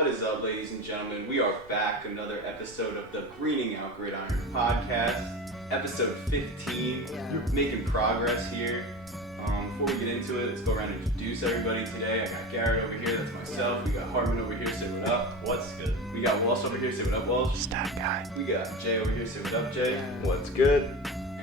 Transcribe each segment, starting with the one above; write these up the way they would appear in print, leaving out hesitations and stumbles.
What is up, ladies and gentlemen? We are back, another episode of the Greening Out Gridiron podcast, episode 15. You're making progress here. Before we get into it, let's go around and introduce everybody today. I got Garrett over here, that's myself. We got Hartman over here, say what up. What's good? We got Welsh over here, say what up, Welsh. Stat guy. We got Jay over here, say what up, Jay. What's good?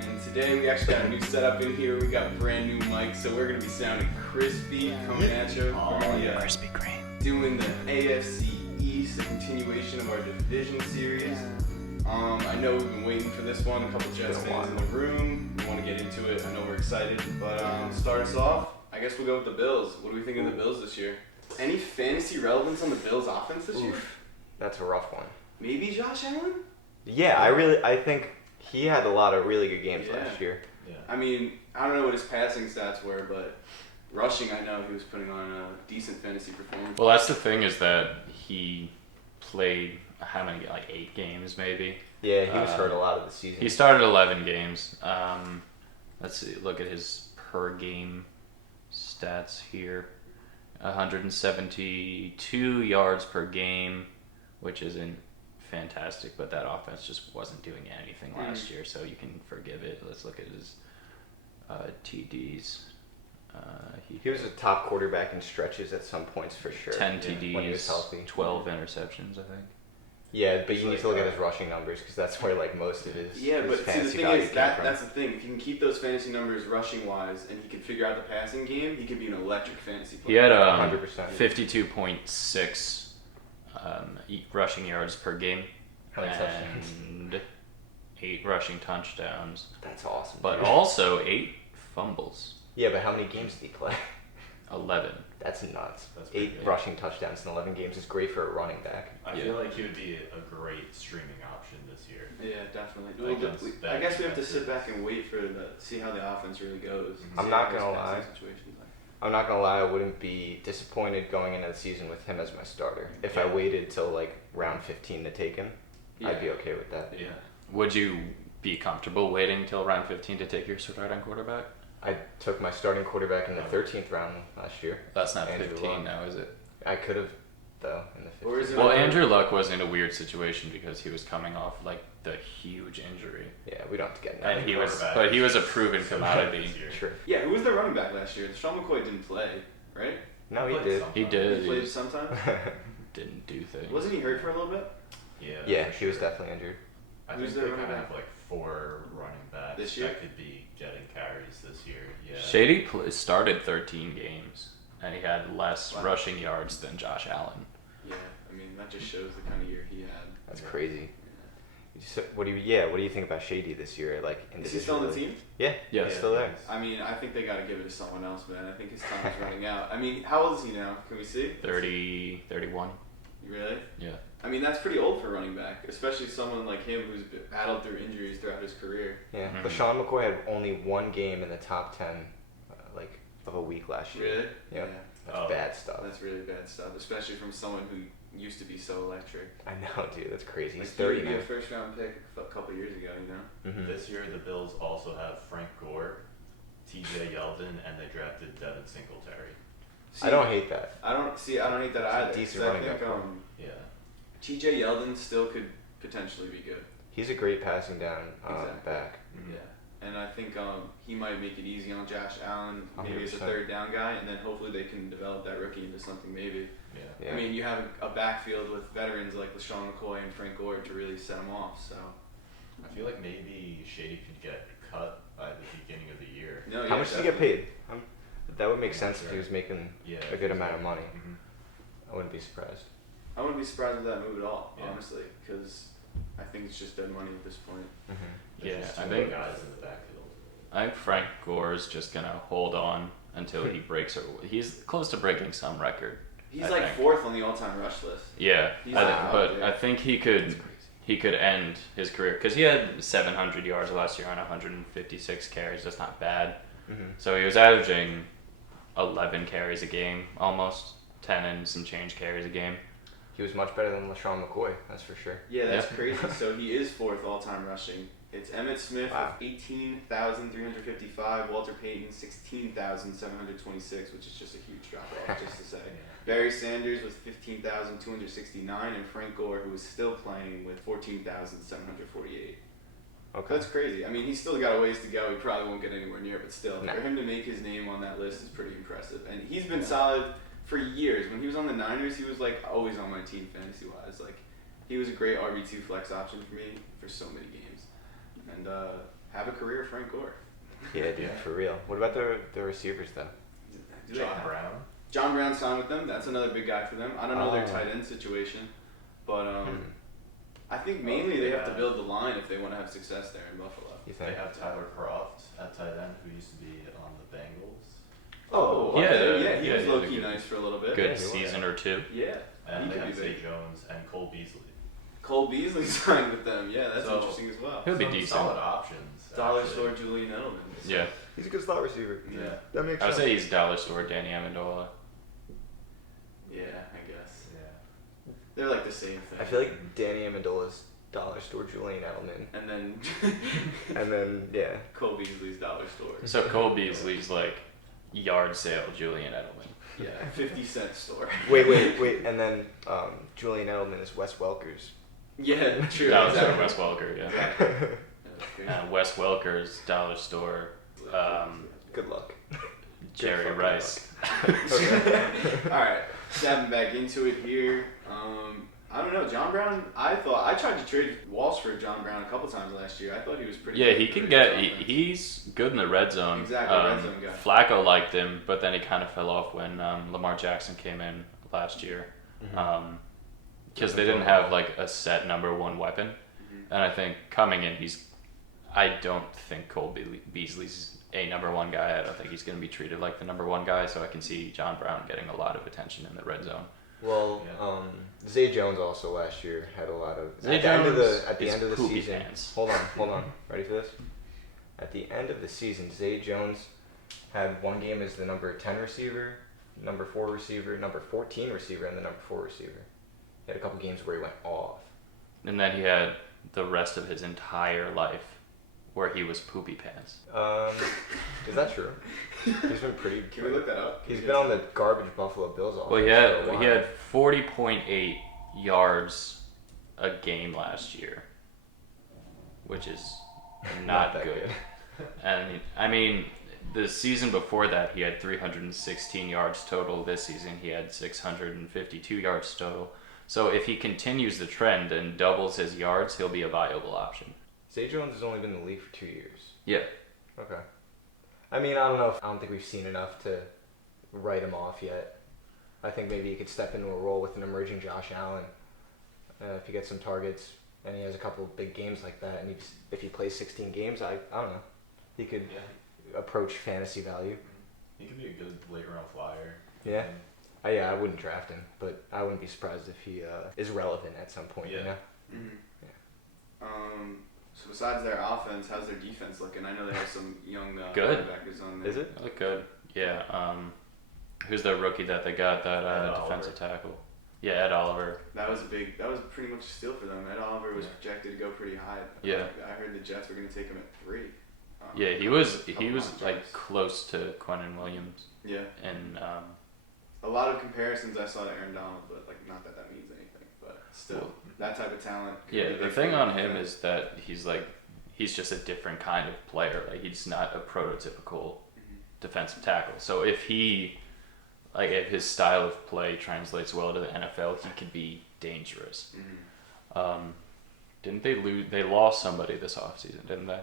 And today we actually got a new setup in here. We got brand new mics, so we're going to be sounding crispy coming at you. Krispy Kreme. Doing the AFC East, a continuation of our division series. I know we've been waiting for this one. A couple Jets fans in the room. We want to get into it. I know we're excited. But start us off, I guess we'll go with the Bills. What do we think of the Bills this year? Any fantasy relevance on the Bills' offense this year? That's a rough one. Maybe Josh Allen? Yeah, I think he had a lot of really good games last year. Yeah. I mean, I don't know what his passing stats were, but rushing, I know he was putting on a decent fantasy performance. Well, that's the thing is that he played, how many, like 8 games maybe? Yeah, he was hurt a lot of the season. He started 11 games. Let's see, look at his per game stats here. 172 yards per game, which isn't fantastic, but that offense just wasn't doing anything last year, so you can forgive it. Let's look at his TDs. He was a top quarterback in stretches at some points for sure. 10 TDs, when he was healthy. 12 interceptions, I think. Yeah, but you need to look at his rushing numbers because that's where like most of his but his see, the fantasy thing value is came that from. that's the thing. If you can keep those fantasy numbers rushing wise, and he can figure out the passing game, he could be an electric fantasy He player. had 100%. 52.6 rushing yards per game. How many touchdowns? And 8 rushing touchdowns. That's awesome. But dude. also 8 fumbles. Yeah, but how many games did he play? 11. That's nuts. That's 8 good. rushing touchdowns in 11 games is great for a running back. I feel like he would be a great streaming option this year. Yeah, definitely. Like I guess we have to sit back and wait for see how the offense really goes. I'm See not how gonna his passing lie. situation's like. I'm not gonna lie, I wouldn't be disappointed going into the season with him as my starter. If I waited till like round 15 to take him, I'd be okay with that. Yeah. Would you be comfortable waiting till round 15 to take your starting quarterback? I took my starting quarterback in the 13th round last year. That's not Andrew 15 Luck. now, is it? I could have, though, in the 15th. Or is it Well, like- Andrew Luck was in a weird situation because he was coming off like the huge injury. Yeah, we don't have to get into that. And he was a proven commodity. Sure. Yeah, who was their running back last year? Sean McCoy didn't play, right? No, he Played did. some. He did. He played sometime. Didn't do things. Wasn't he hurt for a little bit? Yeah, for he was sure. definitely injured. I Who's think their they kind running of have like 4 running backs This year? that could be getting carries this year. Yeah. Shady started 13 games, and he had less Wow. rushing yards than Josh Allen. Yeah, I mean that just shows the kind of year he had. That's crazy. So, what do you think about Shady this year? Like, Is he still on the team? Yeah, Yeah. he's still there. I mean, I think they got to give it to someone else, man. I think his time is running out. I mean, how old is he now? Can we see? 30, 31. Really? Yeah. I mean, that's pretty old for running back, especially someone like him who's battled through injuries throughout his career. Yeah, Mhm. LaShawn McCoy had only 1 game in the top 10, like, of a week last year. Really? Yeah. That's bad stuff. That's really bad stuff, especially from someone who used to be so electric. I know, dude. That's crazy. He's Like, 30, he was my dude. first round pick a couple years ago, you know? Mhm. This year the Bills also have Frank Gore, TJ Yeldon, and they drafted Devin Singletary. I don't hate that. I don't hate that either. decent 'cause I running think back. Yeah. TJ Yeldon still could potentially be good. He's a great passing down Exactly. back. Mhm. Yeah, and I think he might make it easy on Josh Allen, maybe as a 100%. third down guy, and then hopefully they can develop that rookie into something maybe. Yeah. Yeah. I mean, you have a backfield with veterans like LaShawn McCoy and Frank Gore to really set them off. So I feel like maybe Shady could get cut by the beginning of the year. no, How yeah, much does he get definitely. paid? That would make I'm not sense if he sure. was making Yeah. a good amount of money. Mhm. I wouldn't be surprised. I wouldn't be surprised with that move at all, Yeah. honestly, because I think it's just dead money at this point. There's Yeah, just I too think- many guys in the backfield. I think Frank Gore's just going to hold on until he breaks he's close to breaking some record. He's I like think. 4th on the all-time rush list. Yeah, He's but yeah. I think he That's could crazy. end his career because he had 700 yards last year on 156 carries. That's not bad. Mhm. So he was averaging 11 carries a game, almost 10 and some change carries a game. He was much better than LaShawn McCoy, that's for sure. Yeah, that's Yeah. crazy. So he is 4th all-time rushing. It's Emmitt Smith Wow. with 18,355, Walter Payton 16,726, which is just a huge drop off, just to say. Barry Sanders with 15,269, and Frank Gore, who is still playing, with 14,748. Okay. That's crazy. I mean, he's still got a ways to go. He probably won't get anywhere near, but still, No. for him to make his name on that list is pretty impressive. And he's been solid for years. When he was on the Niners, he was like always on my team fantasy wise. Like, he was a great RB2 flex option for me for so many games. And have a career, Frank Gore. Yeah, dude, for real. What about the receivers though? Do they John have- Brown. John Brown signed with them. That's another big guy for them. I don't know their Oh. tight end situation, but I think mainly they have to build the line if they want to have success there in Buffalo. You They think? have Tyler Croft at tight end, who used to be on the Bengals. Oh, Yeah, okay. yeah, he yeah, was he low was key good. nice for a little bit. Good he was. season or two. Yeah, And he they could have be Zay big. Jones and Cole Beasley. Cole Beasley signed with them. Yeah, that's So- interesting as well. He'll be Some decent. solid options. Dollar actually. store Julian Edlemen. Yeah. He's a good slot receiver. Yeah. That makes I would sense. say he's dollar store Danny Amendola. Yeah, I guess. Yeah. They're like the same thing. I feel like Danny Amendola's dollar store Julian Edelman. And then And then, yeah. Cole Beasley's dollar store. So Cole Beasley's like yard sale Julian Edelman. Yeah, 50-cent store. Wait. And then Julian Edelman is Wes Welker's. Yeah, true. Dollar store exactly. Wes Welker, yeah. Exactly. That's crazy. Wes Welker's dollar store Good luck. Jerry fucking Rice. Okay. All right, stepping back into it here. I don't know, John Brown. I tried to trade Walsh for John Brown a couple times last year. I thought he was pretty. Yeah, good he for can his get. offense. He's good in the red zone. Exactly, red zone guy. Flacco liked him, but then he kind of fell off when Lamar Jackson came in last year, because they didn't have like a set number one weapon, and I think coming in, I don't think Cole Beasley's a number one guy. I don't think he's going to be treated like the number one guy. So I can see John Brown getting a lot of attention in the red zone. Well, Yeah. Zay Jones also last year had a lot of. Zay at the end of Jones the is end of the poopy season. pants. Hold on. Ready for this? At the end of the season, Zay Jones had one game as the number 10 receiver, number 4 receiver, number 14 receiver, and the number 4 receiver. He had a couple games where he went off. And then he had the rest of his entire life where he was poopy pants. Is that true? He's been pretty. Can we look that up? He's been on the garbage Buffalo Bills offense. Well, for a while. he had 40.8 yards a game last year, which is not that good. And I mean, the season before that, he had 316 yards total. This season, he had 652 yards total. So if he continues the trend and doubles his yards, he'll be a viable option. Zay Jones has only been in the league for 2 years. Yeah. Okay. I mean, I don't think we've seen enough to write him off yet. I think maybe he could step into a role with an emerging Josh Allen if he gets some targets and he has a couple of big games like that. And if he plays 16 games, I don't know. He could approach fantasy value. He could be a good late round flyer. Yeah. I wouldn't draft him, but I wouldn't be surprised if he is relevant at some point. Yeah. You know? So besides their offense, how's their defense looking? I know they have some young Good. linebackers on there. Is it? They look good. Yeah. Who's the rookie that they got, that Ed defensive Oliver. tackle? Yeah, Ed Oliver. That was pretty much a steal for them. Ed Oliver was projected to go pretty high. Yeah. I heard the Jets were going to take him at 3. Yeah, he was couple mock like drafts. close to Quentin Williams, Yeah. and A lot of comparisons I saw to Aaron Donald, but like not that that means anything. But still, that type of talent. could yeah, be the big thing for on them. him is that he's just a different kind of player. Like, he's not a prototypical defensive tackle. So if his style of play translates well to the NFL, he could be dangerous. Didn't they lose? They lost somebody this offseason, didn't they?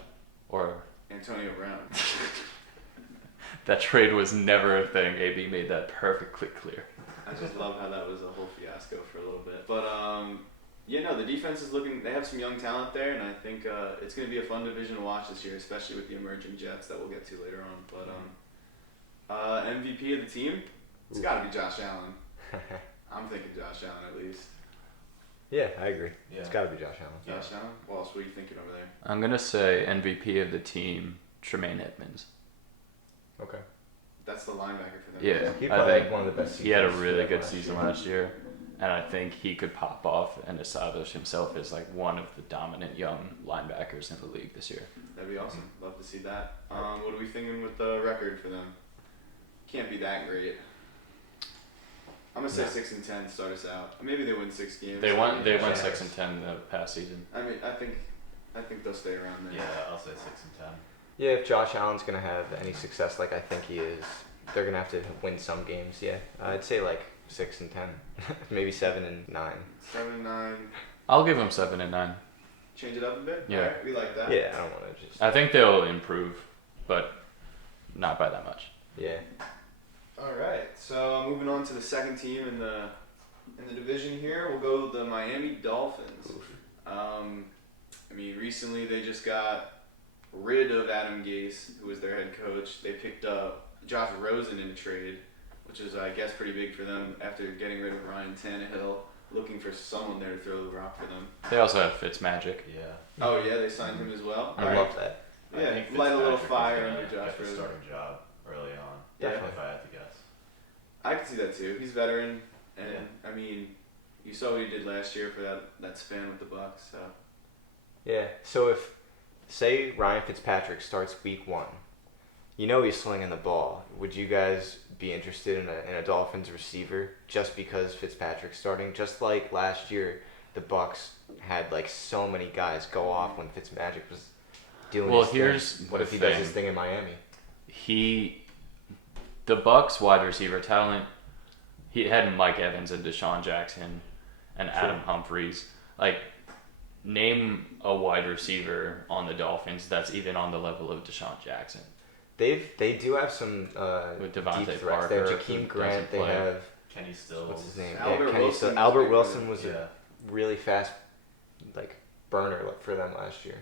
Or Antonio Brown. that trade was never a thing. AB made that perfectly clear. I just love how that was a whole fiasco for a little bit. But the defense is looking. They have some young talent there, and I think it's going to be a fun division to watch this year, especially with the emerging Jets that we'll get to later on. But MVP of the team, it's got to be Josh Allen. I'm thinking Josh Allen at least. Yeah, I agree. Yeah. It's got to be Josh Allen. Josh Allen. Walsh, what are you thinking over there? I'm gonna say MVP of the team, Tremaine Edmonds. Okay. That's the linebacker for them. Yeah, He I probably had think one of the best seasons. he had a really good last season year. last year, and I think he could pop off and establish himself as like one of the dominant young linebackers in the league this year. That'd be awesome. Love to see that. What are we thinking with the record for them? Can't be that great. I'm gonna say 6-10 to start us out. Maybe they win 6 games. They won 6-10 the past season. I mean, I think they'll stay around there. Yeah, I'll say 6-10. Yeah, if Josh Allen's gonna have any success like I think he is, they're gonna have to win some games. Yeah, I'd say like 6-10, maybe 7-9. 7-9. I'll give them 7 and 9. Change it up a bit. Yeah. Alright, we like that. Yeah, I don't want to just. I think they'll improve, but not by that much. Yeah. All right. So moving on to the second team in the division here, we'll go with the Miami Dolphins. I mean, recently they just got rid of Adam Gase, who was their head coach. They picked up Josh Rosen in a trade, which is, I guess, pretty big for them after getting rid of Ryan Tannehill, looking for someone there to throw the rock for them. They also have Fitzmagic. Yeah. Oh, yeah, they signed him as well? I love that. I Yeah, think light a little Fitzpatrick fire was under gonna Josh get the Rosen. starting job early on. Yeah. If I had to guess. I can see that too. He's veteran, and Yeah. I mean, you saw what he did last year for that span with the Bucks. So Yeah. So if, say, Ryan Fitzpatrick starts week 1, you know he's slinging the ball. Would you guys be interested in a Dolphins receiver just because Fitzpatrick's starting? Just like last year, the Bucks had like so many guys go off when Fitzmagic was doing Well, his thing. here's What the if he does thing. his thing in Miami? The Bucks wide receiver talent, he had Mike Evans and Deshaun Jackson and Adam Humphries. Like, name a wide receiver on the Dolphins that's even on the level of Deshaun Jackson. They do have some With deep Devontae threats. Parker, They have who Jakeem doesn't Grant. They play. have Kenny Stills. what's his name? Albert Kenny Wilson Stills. was Albert big Wilson with was Yeah. a really fast, like burner for them last year.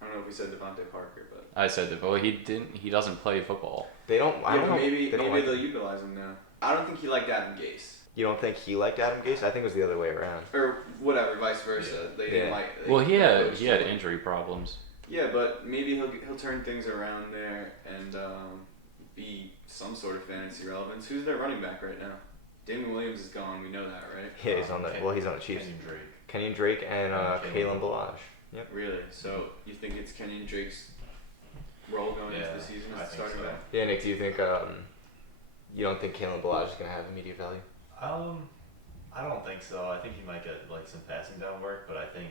I don't know if we said Devontae Parker, but I said that, well, he doesn't play football. They don't. I yeah, don't but know. maybe they don't maybe like they'll him. utilize him now. I don't think he liked Adam Gase You don't think he liked Adam Gase? I think it was the other way around. or whatever, vice versa. Yeah. They Yeah. didn't like. Well, he had coached him. injury problems. Yeah, but maybe he'll turn things around there and be some sort of fantasy relevance. Who's their running back right now? Damon Williams is gone. We know that, right? Yeah, he's on the. Well, he's on the Chiefs. Kenny Drake. Kenyon Drake and And Kalen Kalen Balazs. Yep. Really? So you think it's Kenyon Drake's role going into Yeah, the season I as the think starting so. back? Yeah, Nick. Do you think you don't think Kalen Balazs is gonna have immediate value? I don't think so. I think he might get like some passing down work, but I think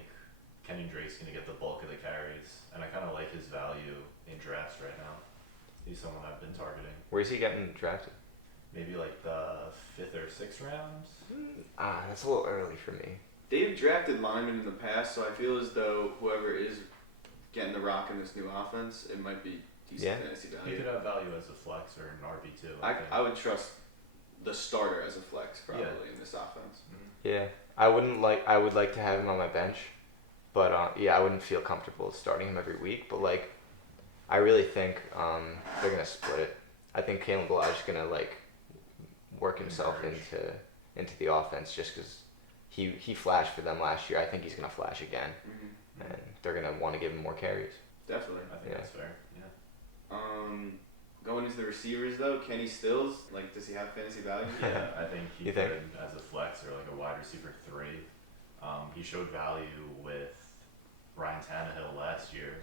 Kenny Drake's gonna get the bulk of the carries, and I kind of like his value in drafts right now. He's someone I've been targeting. Where's he getting drafted? Maybe like the 5th or 6th rounds. That's a little early for me. They've drafted linemen in the past, so I feel as though whoever is getting the rock in this new offense, it might be decent Yeah. fantasy He value. could have value as a flex or an RB too. I would trust the starter as a flex probably Yeah. in this offense. Yeah, I would like to have him on my bench, but I wouldn't feel comfortable starting him every week. But like, I really think they're gonna split it. I think Kalen Balazs is gonna like work himself Emerge. into the offense just because he flashed for them last year. I think he's gonna flash again, and they're gonna want to give him more carries. Definitely. I think Yeah. that's fair. Yeah. Going into the receivers though, Kenny Stills, like, does he have fantasy value? Yeah, I think he You could think? as a flex or like a wide receiver 3. He showed value with Ryan Tannehill last year,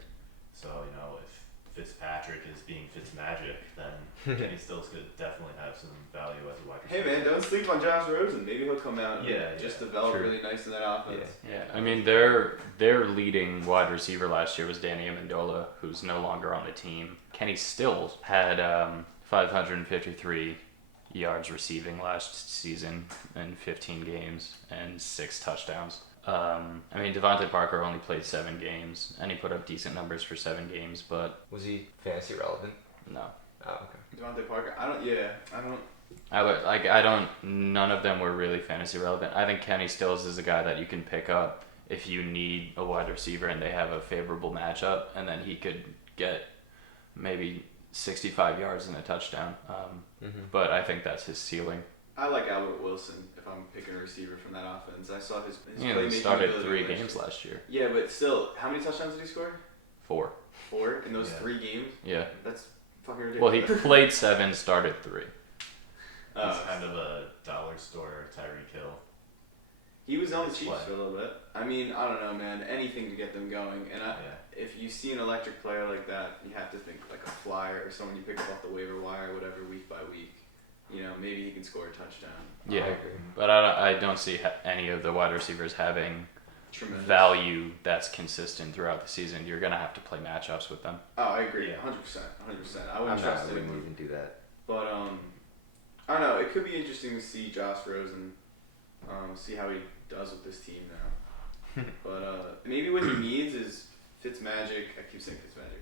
so you know if Fitzpatrick is being Fitzmagic, then Kenny Stills could definitely have some value as a wide Hey receiver. man, don't sleep on Josh Rosen. Maybe he'll come out and Yeah, just yeah. develop True. really nice in that offense. Yeah, I mean their leading wide receiver last year was Danny Amendola, who's no longer on the team. Kenny Stills had 553 yards receiving last season in 15 games and 6 touchdowns. I mean Devontae Parker only played 7 games and he put up decent numbers for 7 games, but Was he fantasy relevant? no. Oh, okay. Devontae Parker, I don't. None of them were really fantasy relevant. I think Kenny Stills is a guy that you can pick up if you need a wide receiver and they have a favorable matchup, and then he could get maybe 65 yards and a touchdown. But I think that's his ceiling. I like Albert Wilson if I'm picking a receiver from that offense. I saw his Yeah, playmaking he started ability 3 last games year. last year. Yeah, but still, how many touchdowns did he score? 4. 4 in those Yeah. 3 games? Yeah. That's fucking Well, ridiculous. he played 7, started 3. He's kind of a dollar store Tyreek Hill. He was on the Chiefs Play. for a little bit. I mean, I don't know, man. Anything to get them going. And if you see an electric player like that, you have to think like a flyer or someone you pick up off the waiver wire, whatever, week by week. You know, maybe he can score a touchdown. Yeah, I agree. but I don't see any of the wide receivers having Tremendous value that's consistent throughout the season. You're gonna have to play matchups with them. Oh, I agree. Yeah. 100%. 100%. I wouldn't trust I wouldn't anyone. even do that. But I don't know. It could be interesting to see Josh Rosen, see how he does with this team now. But maybe what he needs is Fitzmagic. I keep saying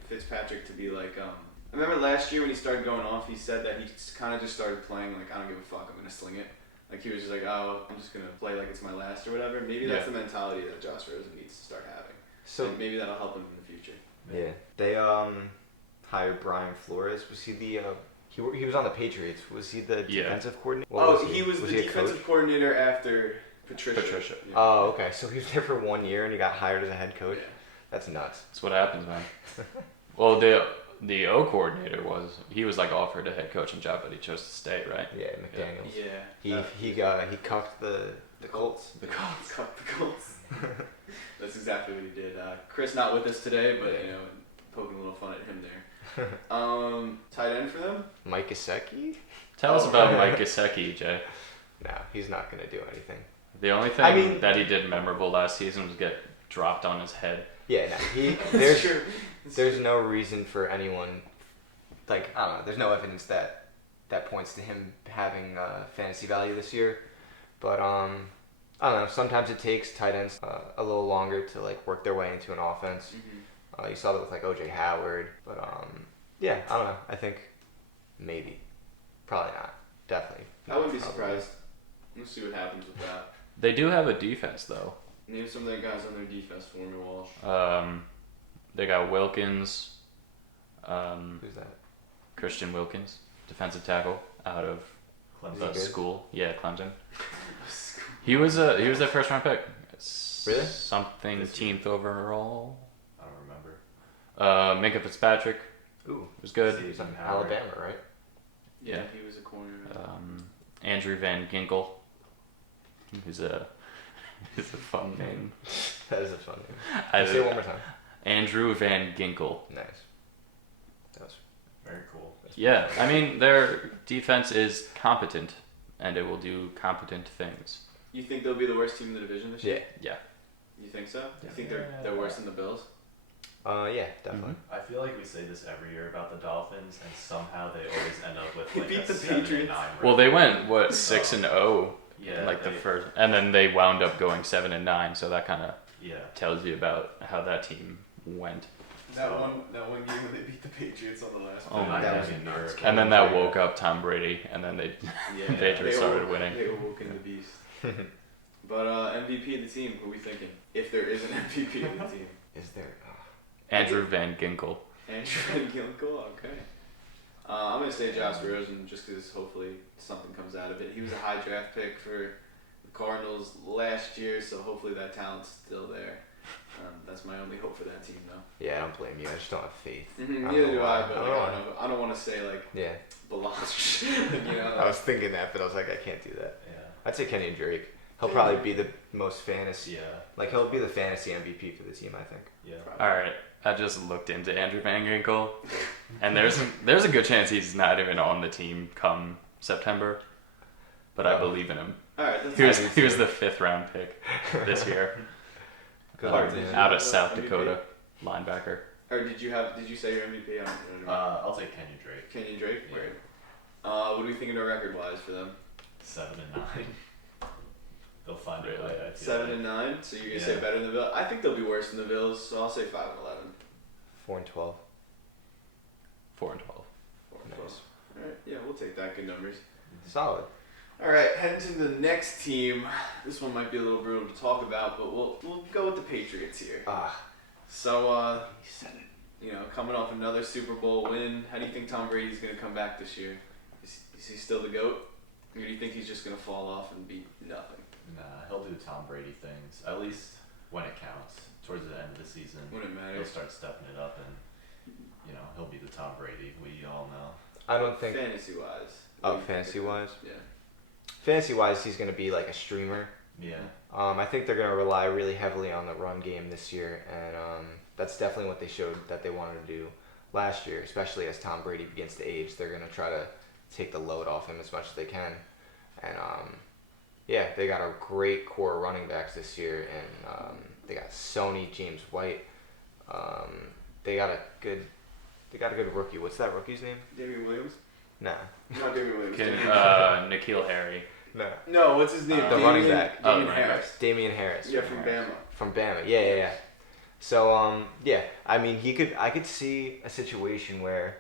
Fitzpatrick to be like. I remember last year when he started going off, he said that he kind of just started playing like, I don't give a fuck, I'm gonna sling it. Like he was just like, oh, I'm just gonna play like it's my last or whatever. Maybe that's the mentality that Josh Rosen needs to start having. So and maybe that'll help him in the future. yeah, they hired Brian Flores. Was he the he was on the Patriots? Was he the defensive coordinator? He was the defensive coordinator after Patricia. Yeah. Oh, okay. So he was there for 1 year and he got hired as a head coach. Yeah. That's nuts. That's what happens, man. Well, the O coordinator was like offered a head coaching job, but he chose to stay, right? Yeah, McDaniels. Yeah. He cuffed the Colts. The Colts. That's exactly what he did. Chris not with us today, but you know, poking a little fun at him there. Tight end for them? Mike Gesicki? Tell us about Mike Gesicki, Jay. No, he's not gonna do anything. The only thing that he did memorable last season was get dropped on his head. Yeah, no, That's true. there's no reason for anyone, like, I don't know, there's no evidence that points to him having fantasy value this year. But, I don't know, sometimes it takes tight ends a little longer to, like, work their way into an offense. Mm-hmm. You saw that with, like, O.J. Howard. But, yeah, I don't know. I think maybe. Probably not. Definitely. I wouldn't be surprised. Let's see what happens with that. They do have a defense, though. Name some of the guys on their defense for me, Walsh. They got Wilkins. Who's that? Christian Wilkins, defensive tackle out of Clemson. school. Yeah, Clemson. He was their first round pick. Really? Something 18th overall. I don't remember. Minka Fitzpatrick Ooh. was good. See, He's on Howard. Alabama, right? Yeah, he was a corner. Andrew Van Ginkel. He's a fun name. That is a fun name. I Say it one more time. Andrew Van Ginkel. Nice. That was Very cool. Yeah, I mean their defense is competent, and it will do competent things. You think they'll be the worst team in the division this year? Yeah. You think so? Yeah. You think they're worse than the Bills? yeah, definitely. I feel like we say this every year about the Dolphins, and somehow they always end up with They like beat a the 7-9 Patriots. Well, they record. went 6-0 Yeah, like the they- first, and then they wound up going 7-9. So that kind of Yeah. tells you about how that team went. That So- one game when they beat the Patriots on the last Oh play. my that God. was in New nuts. York. And then that woke up Tom Brady, and then they Yeah, Patriots they started awoke- winning. They awoke in the beast. But MVP of the team, who are we thinking? If there is an MVP of the team. Is there? Andrew Van Ginkel. Andrew Van Ginkel, okay. I'm going to say Josh Rosen just because hopefully something comes out of it. He was a high draft pick for the Cardinals last year, so hopefully that talent's still there. That's my only hope for that team, though. Yeah, I don't blame you. I just don't have faith. Neither do I, but like, I I don't want to say like Yeah. Blanche, you know. I was thinking that, but I was like, I can't do that. Yeah. I'd say Kenny Drake. He'll probably be the most fantasy. Yeah. Like, he'll be the fantasy MVP for the team, I think. Yeah. All right, I just looked into Andrew Van Ginkel, and there's a good chance he's not even on the team come September, but I believe in him. All right, that's He was the 5th round pick this year. Good Alright, luck to him. Out of South MVP? Dakota, linebacker. Or did you say your MVP? I don't know. I'll take Kenny Drake. Kenyon Drake? Yeah. Right. What do we think of record-wise for them? 7-9. They'll find a Really? way. I feel 7-9. So you're gonna say Yeah. better than the Bills? I think they'll be worse than the Bills. So I'll say 5-11. 4-12. 4-12. 4-12. Nice. All right. Yeah, we'll take that. Good numbers. Solid. All right, heading to the next team. This one might be a little brutal to talk about, but we'll go with the Patriots here. So He said it. you know, coming off another Super Bowl win, how do you think Tom Brady's gonna come back this year? Is he still the GOAT? Or do you think he's just gonna fall off and be nothing Nah, he'll do Tom Brady things. At least when it counts. Towards the end of the season, when it he'll matters? start stepping it up, and he'll be the Tom Brady we all know. I don't think. Fantasy wise. Oh, fantasy wise? Yeah. Fantasy wise, he's going to be like a streamer. Yeah. I think they're going to rely really heavily on the run game this year, and that's definitely what they showed that they wanted to do last year, especially as Tom Brady begins to age. They're going to try to take the load off him as much as they can. And, they got a great core of running backs this year, and they got Sony, James White. They got a good rookie. What's that rookie's name? Damian Williams? Nah. Not Damian Williams. Nikhil Harry. No. No, what's his name? The running back. Damian running Harris. back. Damian Harris. Yeah, from Bama. From Bama. Yeah. So, I mean, I could see a situation where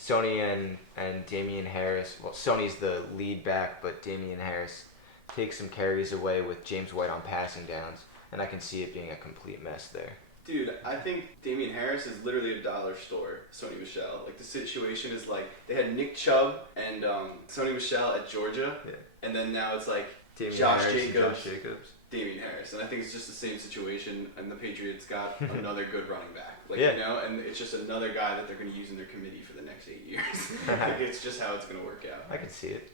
Sony and Damian Harris, well, Sony's the lead back, but Damian Harris takes some carries away with James White on passing downs, and I can see it being a complete mess there. Dude, I think Damian Harris is literally a dollar store, Sony Michel. Like, the situation is like, they had Nick Chubb and Sony Michel at Georgia, and then now it's like Damian Josh Harris and Jacobs, Josh Jacobs. Damian Harris. And I think it's just the same situation, and the Patriots got another good running back. Like, Yeah. you know, and it's just another guy that they're going to use in their committee for the next 8 years. Like, it's just how it's going to work out. I can see it.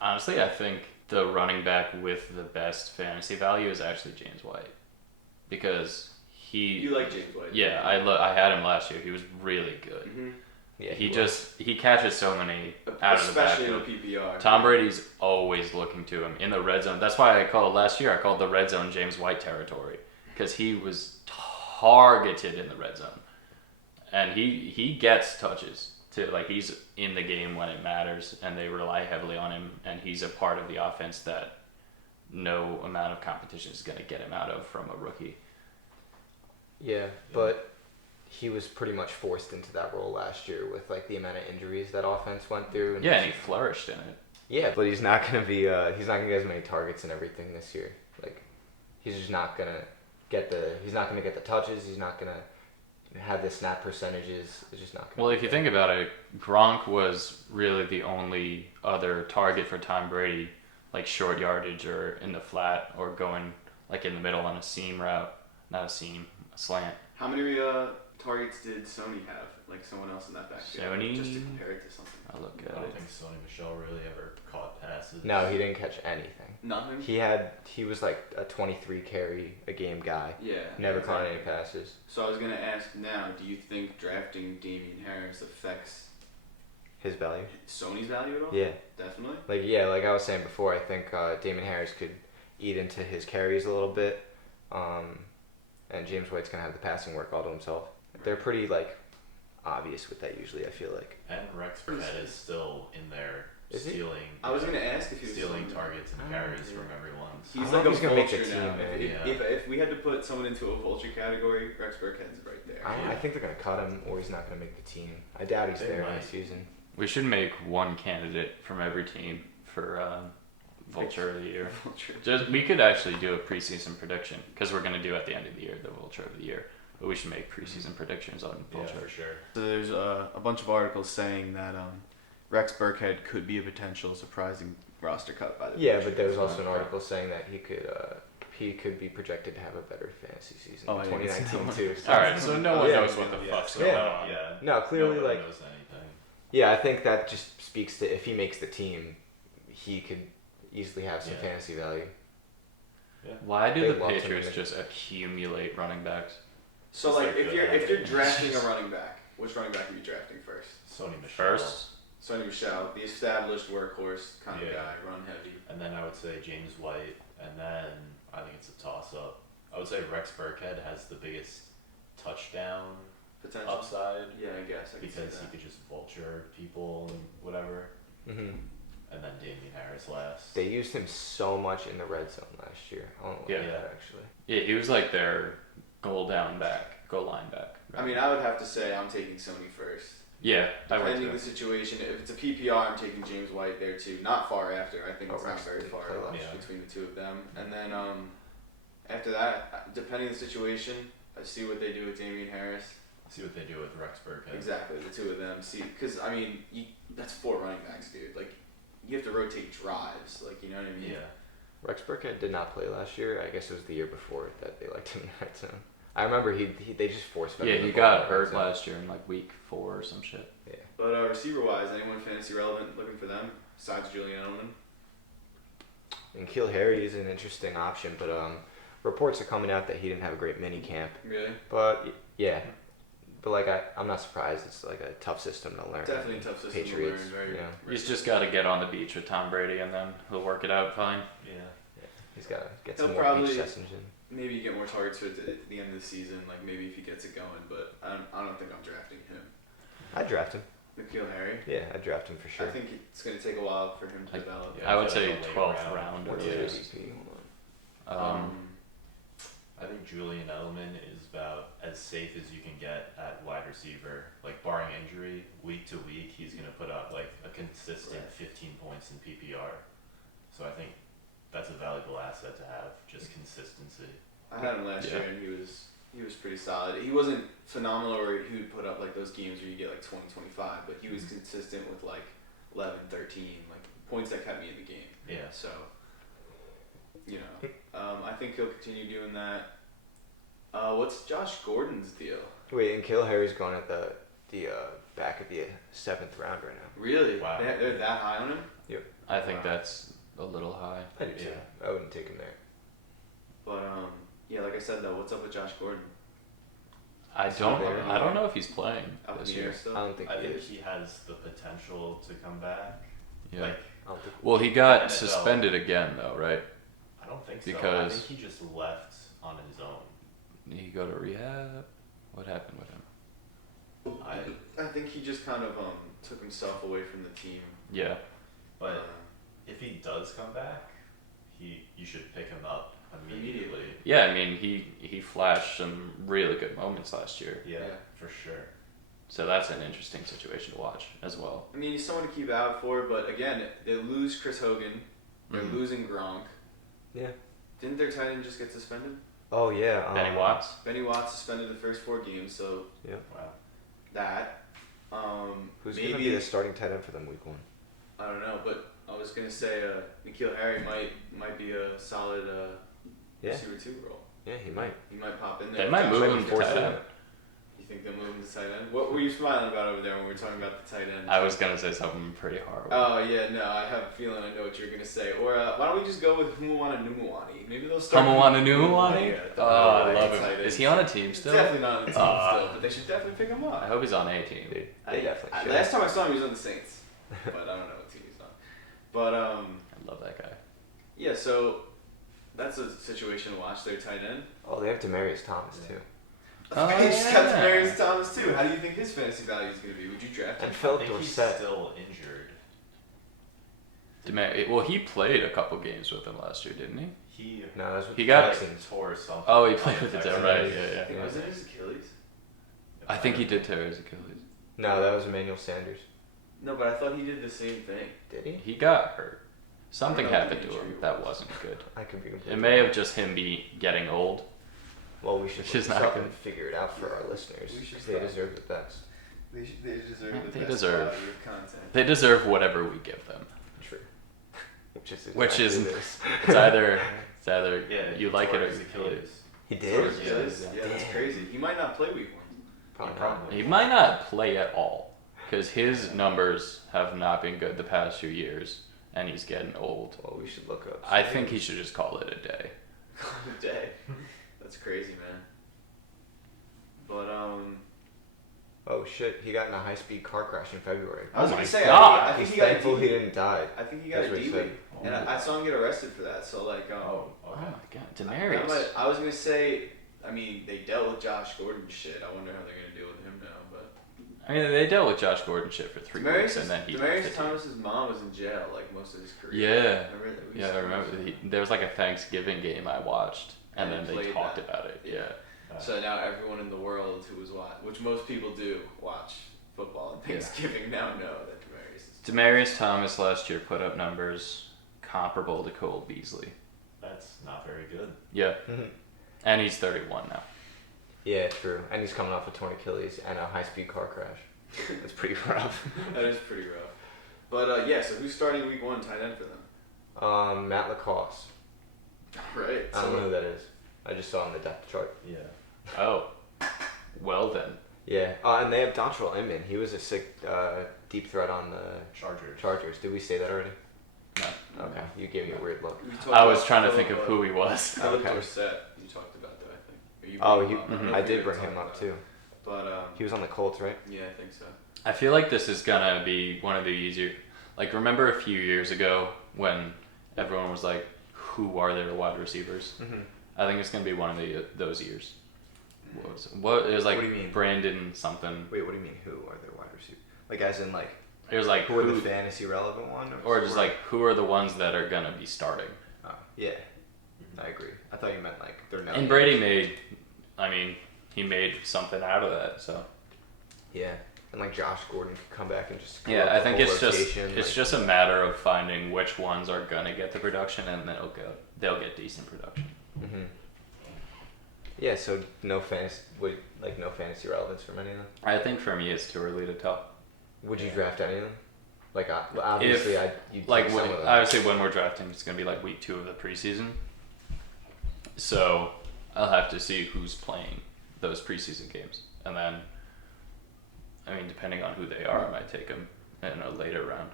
Honestly, I think the running back with the best fantasy value is actually James White, because You like James White? Yeah, I had him last year. He was really good. Mm-hmm. Yeah, He catches so many out of the Especially in backfield. a PPR. Tom Brady's always looking to him in the red zone. That's why I called the red zone James White territory, because he was targeted in the red zone, and he gets touches too. Like, he's in the game when it matters, and they rely heavily on him, and he's a part of the offense that no amount of competition is going to get him out of from a rookie. Yeah, but he was pretty much forced into that role last year with like the amount of injuries that offense went through. And And he flourished in it. Yeah, but he's not gonna be he's not gonna get as many targets and everything this year. Like, he's just not gonna get the touches. He's not gonna have the snap percentages. It's just not gonna. Well, if you think about it, Gronk was really the only other target for Tom Brady, like short yardage or in the flat or going like in the middle on a seam route, not a seam, a slant. How many targets did Sony have? Like, someone else in that backfield? Sony? Just to compare it to something. I look I at don't it. think Sony Michel really ever caught passes. No, he didn't catch anything. Nothing? He was like a 23 carry a game guy. Yeah. Never caught exactly. any passes. So I was going to ask now, do you think drafting Damian Harris affects His value. Sony's value at all? Yeah. Definitely? Like I was saying before, I think Damon Harris could eat into his carries a little bit, and James White's gonna have the passing work all to himself. They're pretty like obvious with that usually. I feel like. And Rex Burkhead is still in there Is he? stealing. I was going to ask if he was stealing still- targets and carries from everyone. He's I like hope a he's gonna make vulture the team, now. man. If we had to put someone into a vulture category, Rex Burkhead's right there. I think they're gonna cut him, or he's not gonna make the team. I doubt he's They there might. next season. We should make one candidate from every team for Vulture of the Year. Vulture. We could actually do a preseason prediction, because we're gonna do at the end of the year the Vulture of the Year. But we should make preseason predictions on Yeah, Vulture. for sure. So there's a bunch of articles saying that Rex Burkhead could be a potential surprising roster cut by the Yeah, but there was Patriots. also an article saying that he could be projected to have a better fantasy season Oh, in I didn't see 2019 that too. So. All right, so no one Yeah. knows what the Yeah. fuck's going Yeah. on. Yeah. No, clearly, Nobody like- knows anything. Yeah, I think that just speaks to if he makes the team, he could easily have some Yeah. fantasy value. Why do They the love to Patriots make- just accumulate running backs? So, It's like, like if good you're habit. drafting a running back, which running back are you drafting first? Sony Michel. First, Sony Michel, the established workhorse kind of Yeah. guy, run heavy. And then I would say James White, and then I think it's a toss-up. I would say Rex Burkhead has the biggest touchdown Potential. upside Yeah, I guess. I can see because he that. could just vulture people and whatever. hmm And then Damian Harris last. They used him so much in the red zone last year. I don't know Yeah. about that actually. yeah, he was like their goal line back. I mean, I would have to say I'm taking Sony first. yeah, I would Depending too. the situation, if it's a PPR, I'm taking James White there too. Not far after. I think Oh, it's not Rex very did far play off last year. between the two of them. And then after that, depending on the situation, I see what they do with Damian Harris. See what they do with Rex Burkhead. Exactly, the two of them. See, because I mean, that's 4 running backs, dude. Like, you have to rotate drives. Like, you know what I mean? Yeah. Rex Burkhead did not play last year. I guess it was the year before that they liked him in the red zone. I remember they just forced him. Yeah, in the he ball got in the red hurt zone. last year in like week 4 or some shit. Yeah. But receiver-wise, anyone fantasy relevant looking for them besides Julian Edlemen? And N'Keal Harry is an interesting option, but reports are coming out that he didn't have a great mini camp. Really? But yeah, but like I'm not surprised. It's like a tough system to learn. Definitely a tough system Patriots, to learn. He's just got to get on the beach with Tom Brady, and then he'll work it out fine. Yeah. He's got to get He'll some more probably- beach sessions in. Maybe get more targets at the end of the season, like maybe if he gets it going, but I don't think I'm drafting him. I'd draft him. N'Keal Harry? Yeah, I'd draft him for sure. I think it's going to take a while for him to develop. Yeah, I would I feel say like a late 12th round. round What's or his least. ADP? Hold on. I think Julian Edlemen is about as safe as you can get at wide receiver. Like barring injury, week to week, he's gonna put up like a consistent 15 points in PPR. So I think that's a valuable asset to have, just consistency. I had him last Yeah. year, and he was pretty solid. He wasn't phenomenal, or he would put up like those games where you get like 20, 25, but he was consistent with like 11, 13, like points that kept me in the game. Yeah. So, you know, I think he'll continue doing that. What's Josh Gordon's deal? Wait, and N'Keal Harry's going at the back of the 7th round right now. Really? Wow. They're that high on him? I think that's a little high. I do too. I wouldn't take him there. But yeah, like I said though, what's up with Josh Gordon? I don't know if he's playing Up in this the air year. still? I don't think I he think is. he has the potential to come back. Yeah. Like, I don't think. Well, he got NFL. suspended again though, right? I don't think so. I Because- think he just left on his own. Did he go to rehab? What happened with him? I think he just kind of took himself away from the team. Yeah. But if he does come back, you should pick him up immediately. Yeah, I mean he flashed some really good moments last year. Yeah, Yeah. for sure. So that's an interesting situation to watch as well. I mean, he's someone to keep out for, but again, they lose Chris Hogan. They're Mhm. losing Gronk. Yeah. Didn't their tight end just get suspended? Oh yeah. Benny Watts. Benny Watts suspended the first 4 games, so Wow. that. Who's maybe gonna be the starting tight end for them week 1? I don't know, but I was gonna say N'Keal Harry might be a solid Yeah. receiver 2 role. Yeah, he might. He might pop in there. They might Josh move Rosen him to forced tight it. end. You think they'll move him to tight end? What were you smiling about over there when we were talking about the tight end? I was gonna say something pretty horrible. Oh yeah, no, I have a feeling I know what you're gonna say. Or why don't we just go with Humuwana Numuwani? Maybe they'll start. Humuwana Numuwani? Yeah, Oh, I like love tight him. end. Is he on a team He's still? definitely not on the team Ah. still, but they should definitely pick him I up. hope he's on A team. They definitely should. Last time I saw him, he was on the Saints, but I don't know what team he's on. But I love that guy. yeah, so that's a situation to watch. Their tight end. Oh, they have Demaryius Thomas too. Oh, They just got yeah. Demaryius Thomas too. How do you think his fantasy value is gonna be? Would you draft him? And I Philip think he's Dorsett. still injured. Well, he played a couple games with him last year, didn't he? He No, that's with He the got- Texans. tore something. Oh, he on played with the Texans. Texans, right, yeah, I think yeah. was it his Achilles? I think he did tear his Achilles. No, that was Emmanuel Sanders. No, but I thought he did the same thing. Did he? He got hurt. Something I don't know happened what to the him injury that was. wasn't good. I could be completely It may wrong. have just him be getting old. Well, we should Which look is this not up good. and figure it out for our listeners. We should 'Cause they try. deserve the best. They deserve Yeah, the they best deserve- quality of content. They deserve whatever we give them. True. Which is Which is- exactly this. It's either Yeah, you he like it tore or his you hate it. Achilles. He Or did. his Achilles? Yeah, that's crazy. He might not play week 1. Probably He not. probably- He might not play at all because his numbers have not been good the past few years, and he's getting old. Well, we should look up. I think he should just call it a day. A day. That's crazy, man. But Oh shit! He got in a high-speed car crash in February. I was Oh gonna my say, God. I think He's he got a thankful D he league. didn't die. I think he got That's a what he D said. league, and I saw him get arrested for that. So like, Oh, Oh okay. my god, I Demaryius. was gonna say, I mean, they dealt with Josh Gordon shit. I wonder how they're gonna deal with him now. But I mean, they dealt with Josh Gordon shit for 3 weeks, and then he. Demaryius Thomas's mom was in jail like most of his career. Yeah. Remember that? We Yeah, I saw remember. that. There was like a Thanksgiving game I watched, and And then they they played talked that. about it. Yeah. So now everyone in the world who was which most people do watch football on Yeah. Thanksgiving now know that Demaryius is. Demaryius Thomas last year put up numbers comparable to Cole Beasley. That's not very good. Yeah, and he's 31 now. Yeah, true. And he's coming off a torn Achilles and a high-speed car crash. That's pretty rough. That is pretty rough. But yeah, so who's starting week 1 tight end for them? Matt Lacoste. Right. I don't know So who that is. I just saw on the depth chart. Yeah. Oh, well then. Yeah. And they have Dontrell Inman. He was a sick deep threat on the Chargers. Chargers. Did we say that already? No. Okay, you gave me a weird look. I was trying to think of who he was. Philip Okay. Dorsett, you talked about that, I think. Or you Oh, brought him up. don't know I if you did were bring him talking up about too. it. But He was on the Colts, right? yeah, I think so. I feel like this is gonna be one of the easier. Like, remember a few years ago when everyone was like, "Who are their wide receivers?" Mm-hmm. I think it's gonna be one of those years. What it was like What do you mean? Brandon something. Wait, what do you mean? Who are their wide receivers? Like, as in, like, It was like who are the fantasy relevant one? or just like who are the ones that are gonna be starting. Oh, yeah, I agree. I thought you meant like they're not. And Brady he made something out of that. So Yeah, and like Josh Gordon could come back and just. yeah, I think it's rotation, just a matter of finding which ones are gonna get the production, and they'll get decent production. Mm-hmm. Yeah, so no fantasy relevance from any of them. I think for me it's too early to tell. Would you draft any of them? Like, obviously, you'd Like take some of them. obviously when we're drafting, it's gonna be like week 2 of the preseason. So I'll have to see who's playing those preseason games, and then, I mean, depending on who they are, I might take them in a later round.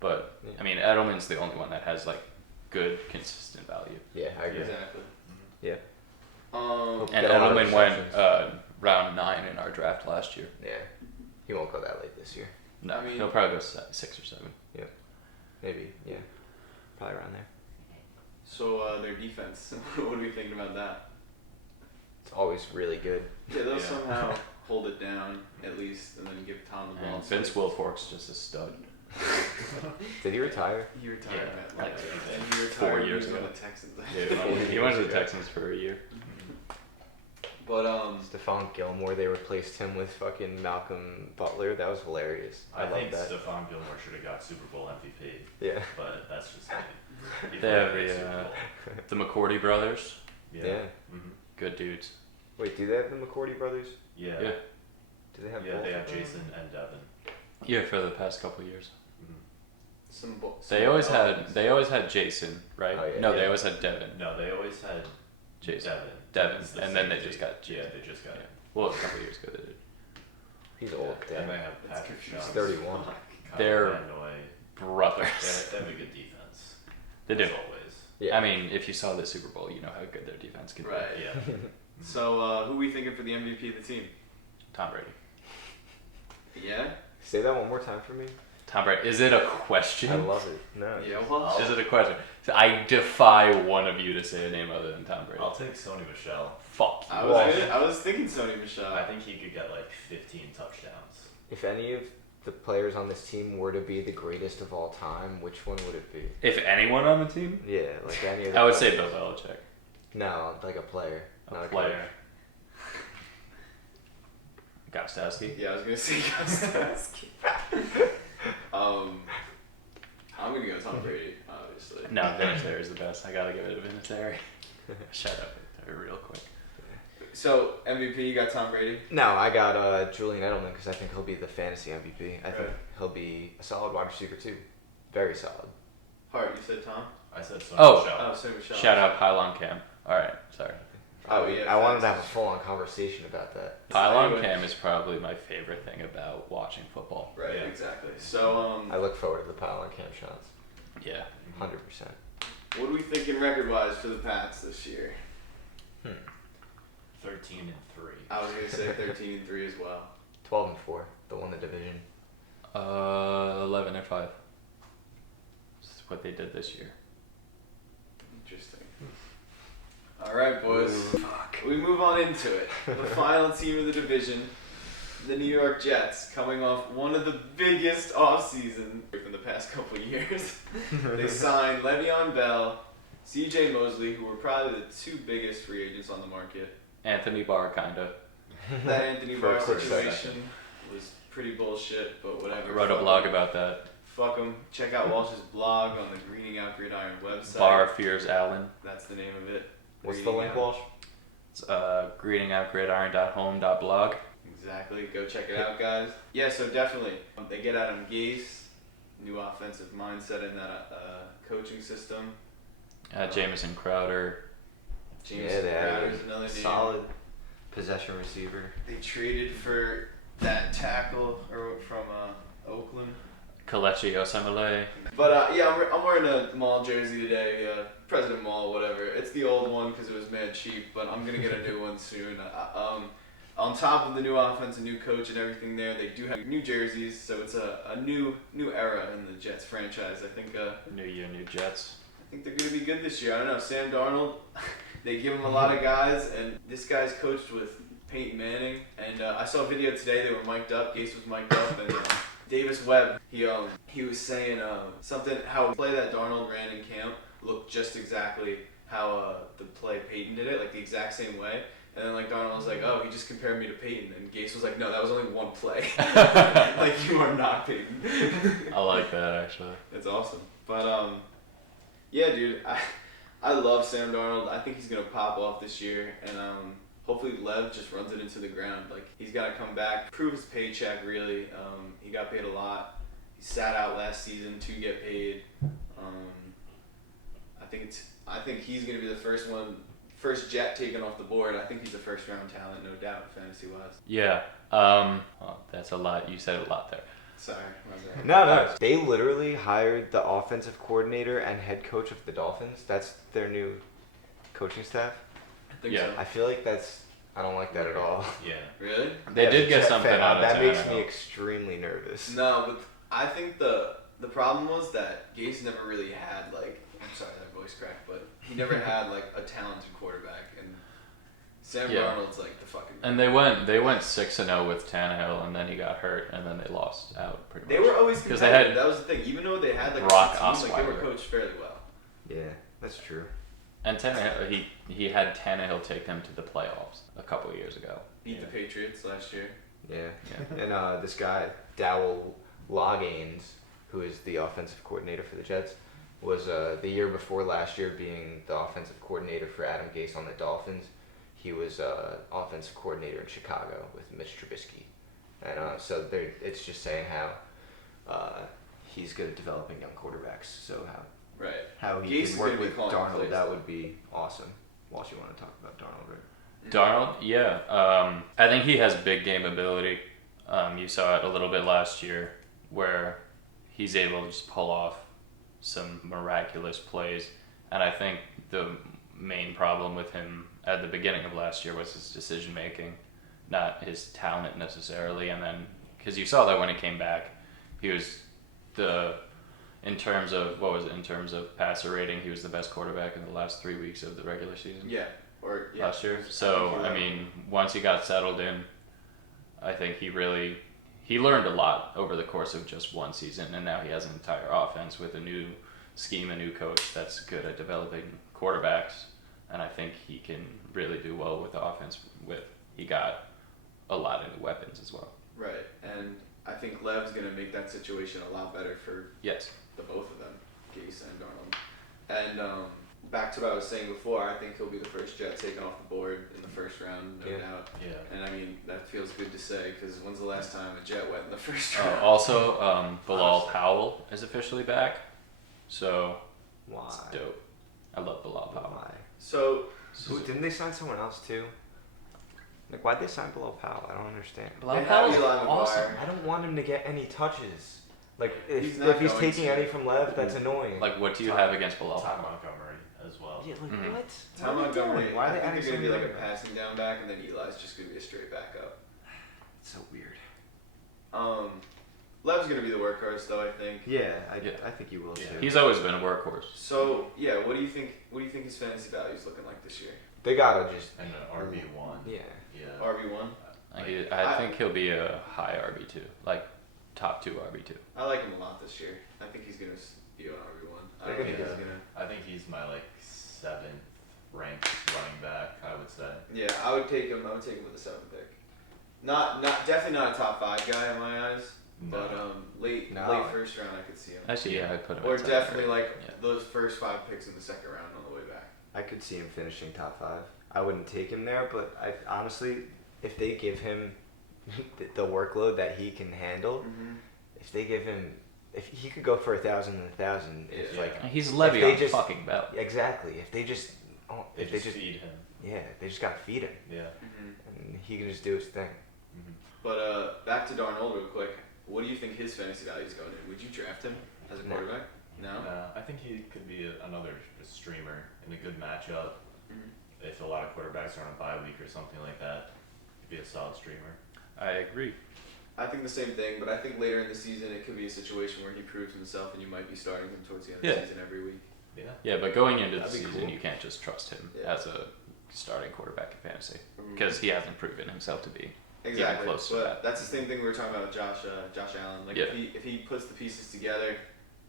But Yeah. I mean, Edelman's the only one that has like good, consistent value. Yeah, I agree. Exactly. Yeah. And Get a lot of Edelman went receptions. round 9 in our draft last year. Yeah, he won't go that late this year. No, I mean- he'll probably go 6 or 7. Maybe, yeah, probably around there. So their defense, what are we thinking about that? It's always really good. Yeah, they'll Yeah. somehow hold it down at least, and then give Tom the ball. And Vince Wilfork's just a stud. Did he retire? He retired Yeah, like like and he retired 4 when he years was on ago. the Texans. He went to the Texans for a year. But Stephon Gilmore, they replaced him with fucking Malcolm Butler. That was hilarious. I love think that. Stephon Gilmore should have got Super Bowl MVP, Yeah. but that's just me. He They have played the, Super Bowl. The McCourty brothers, Yeah. Mm-hmm. good dudes. Wait, do they have the McCourty brothers? Yeah. Yeah. Do they have Yeah, both they of have them? Jason and Devin. Yeah, for the past couple of years. Mm-hmm. They always had Jason, right? Oh, yeah, no, they yeah. always had Devin. No, they always had Jason. Devin. Devin, It's the and then same they just team. got Jason. Yeah, they just got it. Well, a couple of years ago they did. He's old. Yeah. And Yeah. they have Patrick He's Jones. 31. Kyle They're Van Noy. Brothers. They have a good defense. They do. As always. Yeah. I mean, if you saw the Super Bowl, you know how good their defense can Right. Yeah. So who are we thinking for the MVP of the team? be. Tom Brady. Yeah. Say that one more time for me. Tom Brady. Is it a question? I love it. No. Yeah. Well. Is it a question? So I defy one of you to say a name other than Tom Brady. I'll take Sony Michel. Fuck you. I was thinking Sony Michel. I think he could get like 15 touchdowns. If any of the players on this team were to be the greatest of all time, which one would it be? If anyone on the team, Yeah, like any of the I would say players. Bill Belichick. No, like a player. A not player. Gostowski. Yeah, I was gonna say Gostowski. I'm gonna go Tom Brady, obviously. No, Vinatieri is the best. I gotta give it to Vinatieri. Shut up, real quick. So MVP, you got Tom Brady. No, I got Julian Edlemen because I think he'll be the fantasy MVP. I think Right. he'll be a solid wide receiver too. Very solid. Hart, you said Tom. I said Sony Oh. Michel. Oh, Sony Michel. Shout out Pylon Cam. All right, sorry. Oh, yeah, I wanted to have a facts. full-on conversation about that. Pylon Anyway. Cam is probably my favorite thing about watching football. Right. Yeah. Exactly. So I look forward to the pylon cam shots. Yeah. 100%. what are we thinking record-wise for the Pats this year? 13-3. I was gonna say 13-3 as well. 12-4. They'll win the division. 11-5. That's what they did this year. Interesting. All right, boys. We move on into it. The final team of the division, the New York Jets, coming off one of the biggest offseason from the past couple of years. They signed Le'Veon Bell, C.J. Mosley, who were probably the two biggest free agents on the market. Anthony Barr, kinda. That Anthony For a Barr quick situation was pretty bullshit, but whatever. I wrote a Fuck blog 'em. about that. Fuck him. Check out Walsh's blog on the Greening Out Gridiron website. Barr fears Allen. That's the name of it. What's the Greening link, Out. Walsh? It's greetingoutgridiron.home.blog. Exactly. Go check it out, guys. Yeah, so definitely. They get Adam Gase, new offensive mindset in that coaching system. Jamison Crowder. James they had Crowder's another name. solid possession receiver. They traded for that tackle from Oakland. Kalechi Osemele. But yeah, I'm wearing a Mall jersey today, President Mall, whatever. It's the old one because it was mad cheap, but I'm gonna get a new one soon. On top of the new offense and new coach and everything there, they do have new jerseys, so it's a new era in the Jets franchise. I think New year, new Jets. I think they're gonna be good this year. I don't know, Sam Darnold, they give him a lot of guys, and this guy's coached with Peyton Manning, and I saw a video today. They were mic'd up. Gase was mic'd up, and Davis Webb, he was saying something how the play that Darnold ran in camp looked just exactly how the play Peyton did it, like the exact same way. And then like Darnold was like, oh, he just compared me to Peyton, and Gase was like, no, that was only one play. Like you are not Peyton. I like that actually. It's awesome, but yeah, dude, I love Sam Darnold. I think he's gonna pop off this year, and hopefully Lev just runs it into the ground. Like he's got to come back, prove his paycheck. Really, he got paid a lot. He sat out last season to get paid. I think he's gonna be the first Jet taken off the board. I think he's a first round talent, no doubt, fantasy wise. Yeah. Well, that's a lot. You said a lot there. Sorry, my bad. No. They literally hired the offensive coordinator and head coach of the Dolphins. That's their new coaching staff. I think Yeah. so. I feel like I don't like that at all. Yeah. Really? They As did a get Jet something fan, out of that makes me Tannehill. extremely nervous. No, but I think the problem was that Gase never really had like, I'm sorry that voice cracked, but he never had like a talented quarterback, and Sam Yeah. Darnold's like the fucking. And they went 6-0 with Tannehill, and then he got hurt, and then they lost out pretty much. They were always 'Cause competitive. they had That was the thing. Even though they had like Brock a team, like they were Osweiler. coached fairly well. Yeah, that's true. And Tannehill, he had Tannehill take them to the playoffs a couple of years ago. Beat the Patriots last year. Yeah. Yeah. And this guy, Dowell Loggains, who is the offensive coordinator for the Jets, was the year before last year being the offensive coordinator for Adam Gase on the Dolphins. He was offensive coordinator in Chicago with Mitch Trubisky. And so it's just saying how he's good at developing young quarterbacks. So Right. how he Gase is can gonna work be with calling Darnold, plays, that though. would be awesome. Whilst you want to talk about Darnold, right? Darnold, yeah. I think he has big game ability. You saw it a little bit last year where he's able to just pull off some miraculous plays. And I think the main problem with him at the beginning of last year was his decision making, not his talent necessarily. And then, because you saw that when he came back, he was in terms of passer rating, he was the best quarterback in the last 3 weeks of the regular season. Yeah. Or yeah. Last year. So, I mean, once he got settled in, I think he learned a lot over the course of just one season, and now he has an entire offense with a new scheme, a new coach that's good at developing quarterbacks, and I think he can really do well with the offense. He got a lot of new weapons as well. Right. And I think Lev's gonna make that situation a lot better for Yes. the both of them, Gase and Darnold. And back to what I was saying before, I think he'll be the first Jet taken off the board in the first round, no Yeah. doubt. Yeah. And I mean, that feels good to say, because when's the last time a Jet went in the first round? Also, Bilal Honestly. Powell is officially back, so Why? it's dope. I love Bilal Powell. Why? So, Didn't they sign someone else too? Like, why'd they sign Bilal Powell? I don't understand. Bilal They have Powell's Eli McGuire. awesome. I don't want him to get any touches. Like, He's if not he's going taking to. any from Lev, that's annoying. Like, what do you have against Bilal Tom Powell? Montgomery as well. Yeah, like Mhm. what? Tom What are they doing? Montgomery, Why are I they think adding they're going to be like a somebody passing down back, and then Eli's just going to be a straight backup. It's so weird. Lev's going to be the workhorse, though, I think. Yeah, Yeah. I think you will Yeah. too. He's always been a workhorse. So, yeah, what do you think his fantasy value is looking like this year? They gotta just. And an RB1. Yeah. Yeah. RB1? I think he'll be a high RB2, like top 2 RB2. I like him a lot this year. I think he's going to be an RB1. I don't think he's going to... I think he's my 7th ranked running back, I would say. Yeah, I would take him with the 7th pick. Definitely not a top 5 guy in my eyes, but late first round I could see him. Actually, yeah, I'd put him Or at top definitely 3. like Yeah. those first 5 picks in the second round on the way back. I could see him finishing top 5. I wouldn't take him there, but I honestly, if they give him the workload that he can handle, Mm-hmm. if he could go for 1,000 and 1,000, if Yeah. like He's If Levy they on just- fucking Bell. exactly, if they just feed him. they just gotta feed him, Yeah. Mm-hmm. and he can just do his thing. But back to Darnold real quick. What do you think his fantasy value is going in? Would you draft him as a No. quarterback? No. I think he could be another streamer in a good matchup. Mhm. If a lot of quarterbacks are on a bye week or something like that, he'd be a solid streamer. I agree. I think the same thing, but I think later in the season it could be a situation where he proves himself and you might be starting him towards the end of Yeah. the season every week. Yeah. Yeah, but going into the That'd be season, cool. you can't just trust him Yeah. as a starting quarterback in fantasy Mhm. because he hasn't proven himself to be. Exactly, close to but that. that's the same thing we were talking about with Josh Allen. Like Yeah. if he puts the pieces together,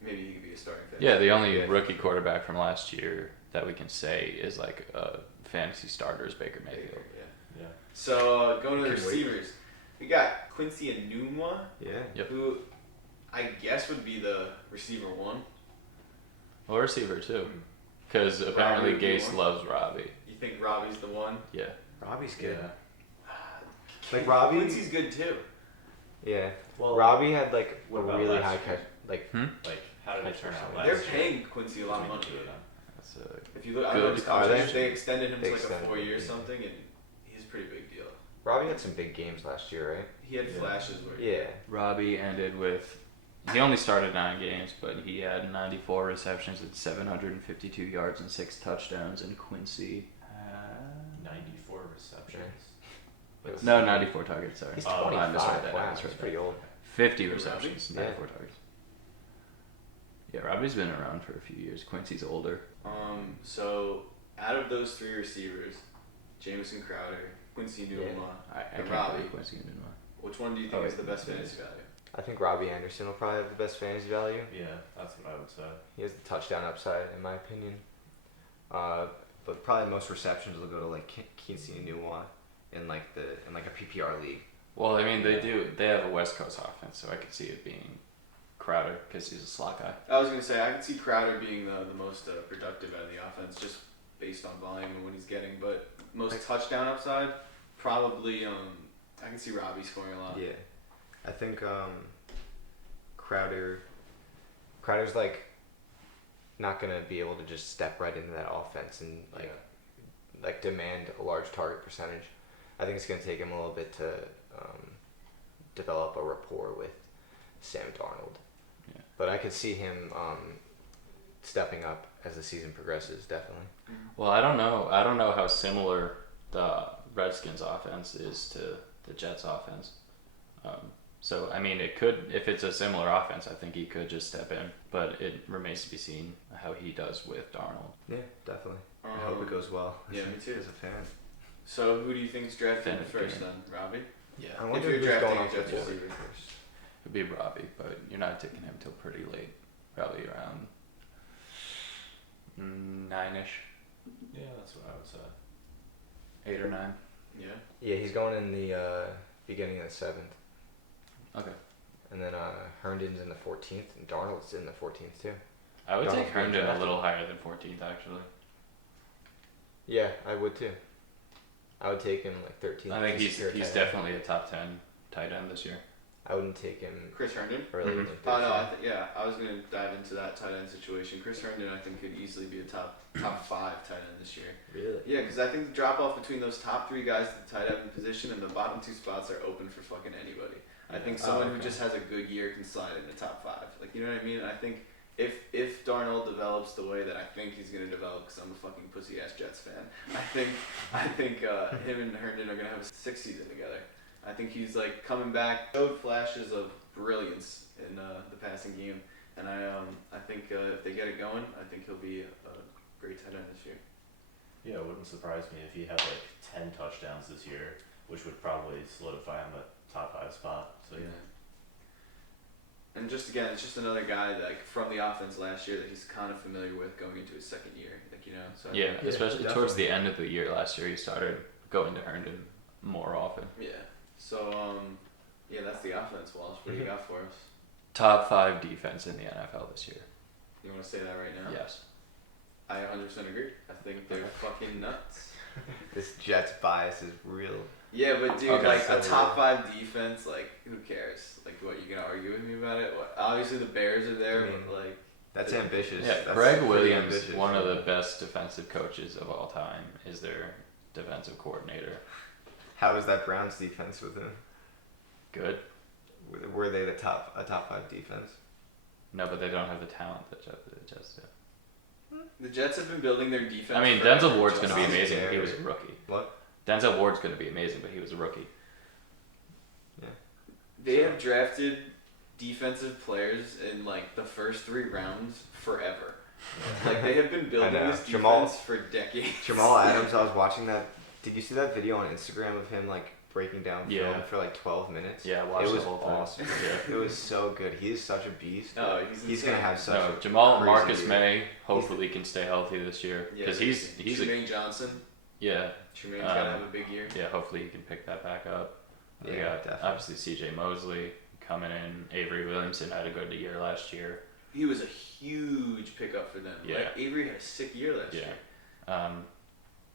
maybe he could be a starting fantasy. Yeah, the only Yeah. rookie quarterback from last year that we can say is like a fantasy starter is Baker Mayfield. Yeah. Yeah. So going to the Can wait. receivers, we got Quincy Enunwa, Yeah. Yep. who I guess would be the receiver one. Well, receiver too, because apparently Robbie would be Gase one. loves Robbie. You think Robbie's the one? Yeah. Robbie's good. Yeah. Like Robbie. Quincy's good too. Yeah. Well, Robbie had like a what about really last high year? catch. Like Like, how did it turn out last They're year? paying Quincy a lot of Between money. the two of them? That's a If you look, I Good. know his Are contract, they? they extended him They to like a extended 4 him, years yeah. something, and he's a pretty big deal. Robbie had some big games last year, right? He had Yeah. flashes where Yeah. Robbie ended with. He only started 9 games, but he had 94 receptions at 752 yards and 6 touchdowns. And Quincy had 94 receptions. But no 94 targets. Sorry, He's Oh, 25. I misread that. I Wow, misread he's that. pretty old. 50 Who, receptions, Robbie? 94 targets. Yeah, Robbie's been around for a few years. Quincy's older. So out of those 3 receivers, Jamison Crowder, Quincy Enunwa, I And can't Robbie. believe Quincy didn't know. which one do you think Oh, is the best yeah. fantasy value? I think Robbie Anderson will probably have the best fantasy value. Yeah, that's what I would say. He has the touchdown upside, in my opinion. But probably most receptions will go to like Quincy Enunwa in like a PPR league. Well, I mean, they have a West Coast offense, so I could see it being Crowder because he's a slot guy. I was gonna say I could see Crowder being the most productive out of the offense just based on volume and what he's getting, but most touchdown upside probably I can see Robbie scoring a lot. Yeah, I think Crowder's like not gonna be able to just step right into that offense and like demand a large target percentage. I think it's gonna take him a little bit to develop a rapport with Sam Darnold. Yeah. But I could see him stepping up as the season progresses, definitely. Well, I don't know how similar the Redskins offense is to the Jets offense. So I mean, it could, if it's a similar offense, I think he could just step in. But it remains to be seen how he does with Darnold. Yeah, definitely. I hope it goes well. yeah, me too. As a fan. So who do you think's drafting Fan of the first game. then? Robbie? Yeah, I If wonder you're who's drafting going a off the Jets board receiver. first. it'd be Robbie, but you're not taking him till pretty late, probably around 9ish, Yeah, that's what I would say. 8 or 9. Yeah. Yeah, he's going in the beginning of the 7th. Okay. And then Herndon's in the 14th, and Darnold's in the 14th too. I would Darnold's take being Herndon a drafted. little higher than 14th actually. Yeah, I would too. I would take him like 13th. I think to secure a he's tight end. definitely a top 10 tight end this year. I wouldn't take him Chris Herndon? early Mhm. in the Oh no, 13th. I was gonna dive into that tight end situation. Chris Herndon, I think, could easily be a top 5 tight end this year. Really? Yeah, because I think the drop off between those top 3 guys at the tight end position and the bottom 2 spots are open for fucking anybody. I think someone who okay. just has a good year can slide in the top 5. Like, you know what I mean? I think if Darnold develops the way that I think he's gonna develop, because I'm a fucking pussy ass Jets fan, I think him and Herndon are gonna have a 6 season together. I think he's like coming back, showed flashes of brilliance in the passing game, and I think if they get it going, I think he'll be a great tight end this year. Yeah, it wouldn't surprise me if he had like 10 touchdowns this year, which would probably solidify him a top 5 spot. So yeah. And just again, it's just another guy like from the offense last year that he's kind of familiar with going into his 2nd year, like, you know. So I Yeah, think- especially definitely. towards the end of the year last year, he started going to Herndon more often. yeah. So yeah, that's the offense. Walsh, what do you got for us? Top 5 defense in the NFL this year. You want to say that right now? Yes. I 100% agree. I think they're fucking nuts. This Jets bias is real. Yeah, but dude, Okay, like so a top 5 defense, like who cares? Like, what, you gonna argue with me about it? What, obviously the Bears are there, I mean, but like, That's ambitious. Yeah, That's Greg pretty Williams, ambitious. one of the best defensive coaches of all time, is their defensive coordinator. How is that Browns defense with him? Good. Were they a top 5 defense? No, but they don't have the talent that the Jets do. The Jets have been building their defense. I mean, forever. Denzel Ward's going to be Just- amazing, but he was a rookie. What? Denzel Ward's going to be amazing, but he was a rookie. They have drafted defensive players in like the first 3 rounds forever. Like they have been building know. this defense Jamal- for decades. Jamal Adams, I was watching that. Did you see that video on Instagram of him like breaking down film Yeah. for like 12 minutes? Yeah, I watched it the was whole thing. awesome. Yeah. It was so good. He is such a beast. Oh, he's gonna have such No, a Jamal crazy Marcus year. May hopefully can stay healthy this year because he's Tremaine Johnson. yeah. Tremaine's gotta have a big year. Yeah, hopefully he can pick that back up. We Yeah, got definitely. obviously C.J. Mosley coming in. Avery Williamson had a good year last year. He was a huge pickup for them. Yeah. Like Avery had a sick year last year.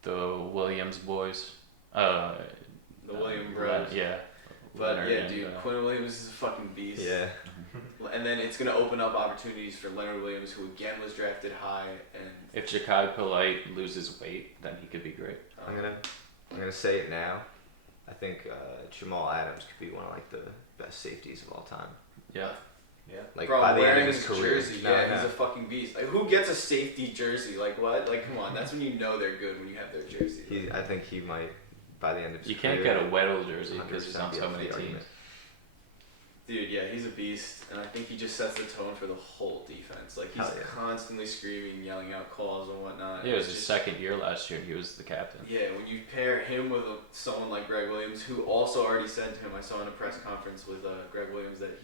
The Williams boys. The William Bros. Yeah. But Leonard yeah, and, dude, Quinn Williams is a fucking beast. Yeah. And then it's gonna open up opportunities for Leonard Williams, who again was drafted high. And If Ja'Kai Polite loses weight, then he could be great. I'm gonna say it now. I think Jamal Adams could be one of like the best safeties of all time. Yeah. Yeah. Like bro, by the end wearing of his his career. jersey, he's a fucking beast. Like, who gets a safety jersey? Like what? Like come on, that's when you know they're good when you have their jersey. I think he might by the end of his You career. can't get a Weddle jersey because he's 100% on be so up for many the teams. argument. Dude, yeah, he's a beast, and I think he just sets the tone for the whole defense. Like he's Hell yeah. constantly screaming, yelling out calls and whatnot. Yeah, it was It's his just- second year last year, and he was the captain. Yeah, when you pair him with someone like Greg Williams, who also already said to him, I saw in a press conference with Greg Williams that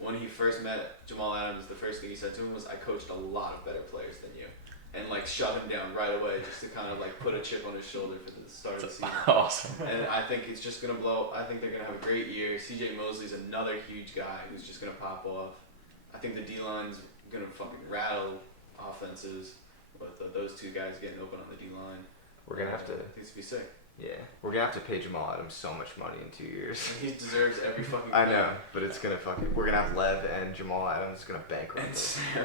when he first met Jamal Adams, the first thing he said to him was, I coached a lot of better players than you. And like shut him down right away just to kind of like put a chip on his shoulder for the start of the season. Awesome. And I think it's just going to blow. I think they're going to have a great year. CJ Mosley's another huge guy who's just going to pop off. I think the D-line's going to fucking rattle offenses with those 2 guys getting open on the D-line. We're gonna have to. I think it's going to be sick. Yeah, we're gonna have to pay Jamal Adams so much money in 2 years. And he deserves every fucking I penny. know, but it's gonna fucking. We're gonna have Lev and Jamal Adams gonna bankrupt And us. Sam.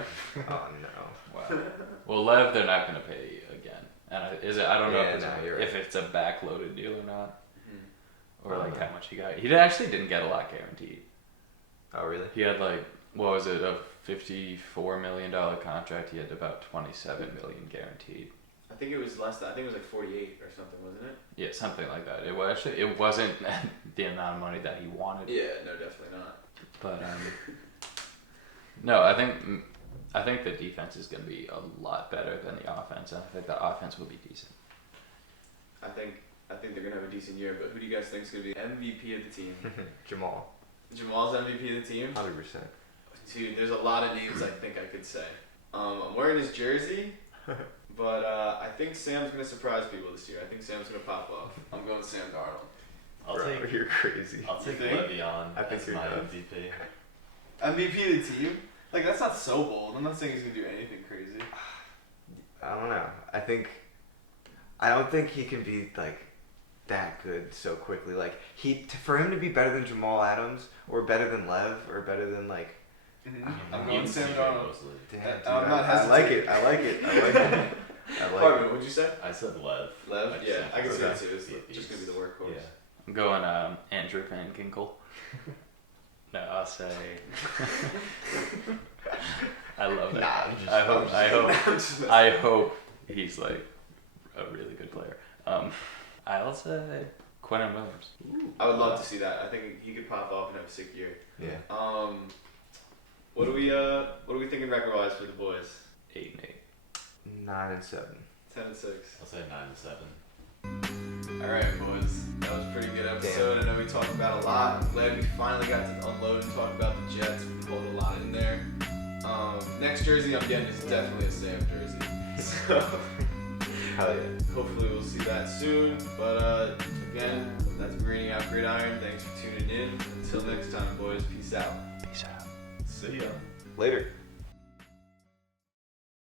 Oh no. Wow. Well, Lev, they're not going to pay again. And I don't know Yeah, if, you're right. if it's a backloaded deal or not, Mhm. or like how much he got. He actually didn't get a lot guaranteed. Oh really? He had like, what was it, a $54 million contract. He had about $27 million guaranteed. I think it was less than. I think it was like 48 or something, wasn't it? Yeah, something like that. It wasn't the amount of money that he wanted. Yeah, no, definitely not. But no, I think the defense is going to be a lot better than the offense, and I think the offense will be decent. I think they're gonna have a decent year. But who do you guys think is gonna be the MVP of the team? Jamal. Jamal's MVP of the team. 100%. Dude, there's a lot of names I think I could say. I'm wearing his jersey, but I think Sam's gonna surprise people this year. I think Sam's gonna pop off. I'm going with Sam Darnold. Bro, you're crazy. I'll take You think? Le'Veon I think as you're my nuts. MVP. MVP of the team? Like that's not so bold. I'm not saying he's gonna do anything crazy. I don't know. I don't think he can be like that good so quickly. Like for him to be better than Jamal Adams or better than Lev or better than like. I'm going Even Sam CJ Darnold. Mosley. Damn, dude, I'm not I like hesitating. it. I like it. I like it. I like Pardon it. me, what'd you say? I said Lev. Lev? I just Yeah, think I can he's see that a- too. It's he's- just gonna be the workhorse. Yeah. I'm going Andrew Van Ginkle. No, I'll say. I love that. Nah, guy. I hope he's like a really good player. I'll say Quentin Williams. I would love to see that. I think he could pop off and have a sick year. Yeah. What are we thinking record wise for the boys? 8-8. 9-7. 10-6. I'll say 9-7. All right, boys. That was a pretty good episode. I know we talked about a lot. I'm glad we finally got to unload and talk about the Jets. We pulled a lot in there. Next jersey I'm getting is definitely a Sam jersey. So Hell yeah. hopefully we'll see that soon. But again, that's Greening Out Gridiron. Thanks for tuning in. Until next time, boys. Peace out. Peace out. See ya. Later.